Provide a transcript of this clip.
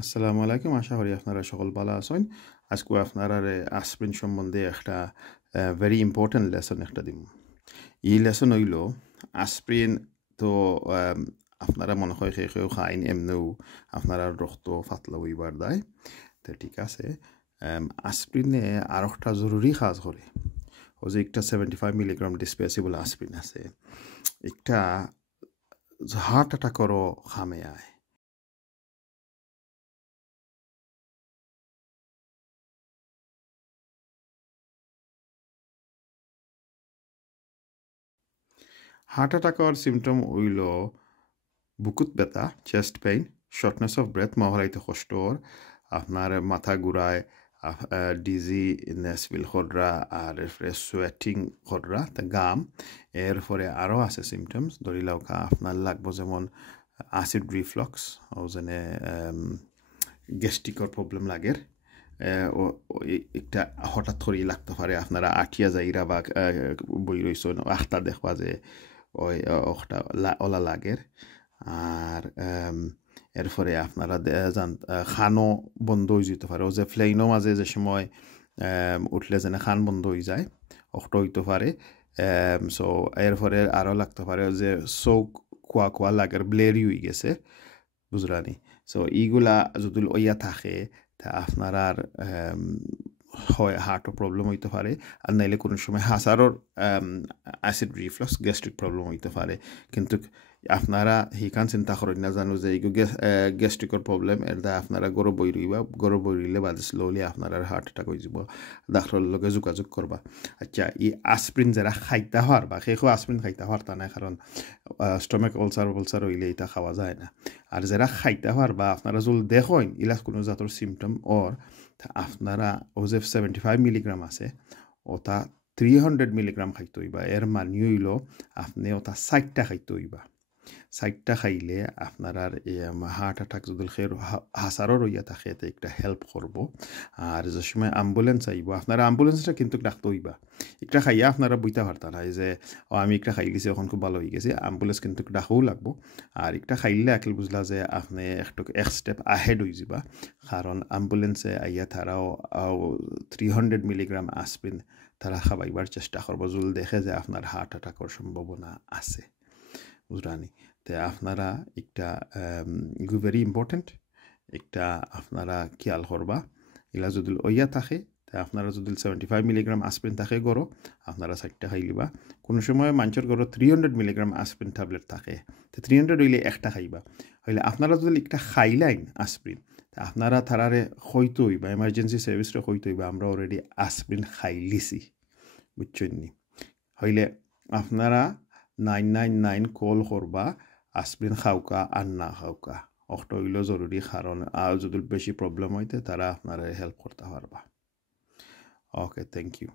আসসালামু আলাইকুম। আশা করি আপনারা সকল ভালো আছেন। আজকে আপনারা অ্যাসপিরিন সম্বন্ধে একটা ভেরি ইম্পর্টেন্ট লেসন একটা দিব। এই লেসন হইল অ্যাসপিরিন তো আম, আপনারা মনে হয় কেউ খাইন এমনিও আপনারা রক্ত পাতলা হইবার দেয়। তো ঠিক আছে, অ্যাসপিরিনে আর একটা জরুরি কাজ করে। ও যে একটা 75 মিলিগ্রাম ডিসপেসিবল অ্যাসপিরিন আছে, একটা হার্ট অ্যাটাকেরও খামে আয়। হার্ট অ্যাটাকের সিমটম হইল বুকুত ব্যথা, chest pain, shortness of breath, মহলাইতে কষ্টর, আপনার মাথা ঘুরায়, ডিজিনেস ফিল কররা, আর এরপরে সোয়েটিং কররা, তা গাম। এরপরে আরও আছে সিমটমস, ধরি লওকা আপনার লাগবো যেমন অ্যাসিড রিফ্লক্স, ও যেনে গ্যাস্ট্রিকর প্রবলেম লাগের। একটা হঠাৎ করেই লাগতে পারে আপনারা আঠিয়া যাইরা বা বই রইছেন আখটা দেখবা যে ওই ওটা ওলা লাগের। আর এরপরে আপনারা জান খানও বন্ধ হয়ে যেতে পারে, ও যে ফ্লেইনও মাঝে যে সময় উঠলে যেন খান বন্ধ হয়ে যায়, ওটা হইতে পারে। সো এরপরে আরও লাগতে পারে যে চৌক খোয়া খোয়া লাগের, ব্লেরি হয়ে গেছে, বুঝলানি। সো এইগুলা যদি ওইয়া থাকে তা আপনার আর হয় হার্টও প্রবলেম হইতে পারে, আর নাইলে কোনো সময় হাসারোর অ্যাসিড রিফ্লাক্স গ্যাস্ট্রিক প্রবলেম হইতে পারে। কিন্তু আপনারা হিকান চিন্তা করেন না জানো যে এই গ্যাস্ট্রিকর প্রবলেম এর দ্বারা আপনারা গরম বই রইবা, গরম বই রইলে বাদে স্লোলি আপনার হার্ট অ্যাটাক হয়ে যাব, ডাক্তারের লগে যোগাযোগ করবা। আচ্ছা, এই আসপ্রিন যারা খাইতে হওয়ার বা সেই আসপ্রিন খাইতে হওয়ার তা না, কারণ স্টমাক অলসার হইলে এটা খাওয়া যায় না। আর যারা খাইতে হওয়ার বা আপনারা যদি দেখেন ইলাস কোনো জাতের সিমটম ওর, আপনারা ও যে 75 মিলিগ্রাম আছে ওটা 300 মিলিগ্রাম খাইতে হইবা। এর মানে হইল আপনি ওটা 60টা খাইতে হইবা। 60টা খাইলে আপনার আর হার্ট অ্যাটাক যদি হাসারও রইয়া থাকে তো একটা হেল্প করব। আর যে সময় অ্যাম্বুলেন্স আইব আপনারা অ্যাম্বুলেন্সটা কিন্তু ডাকতে হইবা। একটা খাইয়া আপনারা বইতে পারতা না যে ও আমি একটা খাই গেছি এখন খুব ভালো হয়ে গেছে, অ্যাম্বুলেন্স কিন্তু ডাকও লাগবো। আর একটা খাইলে একল বুঝলা যে আপনি একটু এক স্টেপ আহেড হয়ে যাবা, কারণ অ্যাম্বুলেন্সে আইয়া তারাও 300 মিলিগ্রাম আসপিন তারা খাবাইবার চেষ্টা করবো যদি দেখে যে আপনার হার্ট অ্যাটাকের সম্ভাবনা আছে, বুঝরানি। তে আপনারা একটা ভেরি ইম্পর্টেন্ট একটা আপনারা খেয়াল করবা। এগুলা যদি ওইয়া থাকে তা আপনারা যদি 75 মিলিগ্রাম আসপিন থাকে গরো, আপনারা 60টা খাই লিবা। কোনো সময় মানুষের গরো 300 মিলিগ্রাম আসপিন ট্যাবলেট থাকে, তো 300 হইলে একটা খাইবা। হইলে আপনারা যদি একটা খাইলাইন আসপিন, তা আপনারা তারারে হইতে হইবা, এমার্জেন্সি সার্ভিসরে হইতে হইবা আমরা অলরেডি আসপিন খাইলিছি, বুঝছেন নি। হইলে আপনারা 999 কল করবা আসপিন খাওকা আর না খাওকা, অষ্ট হইল জরুরি, কারণ আর যদি বেশি প্রবলেম হইতে তারা আপনারা হেল্প করতে পারবা। ওকে, থ্যাংক ইউ।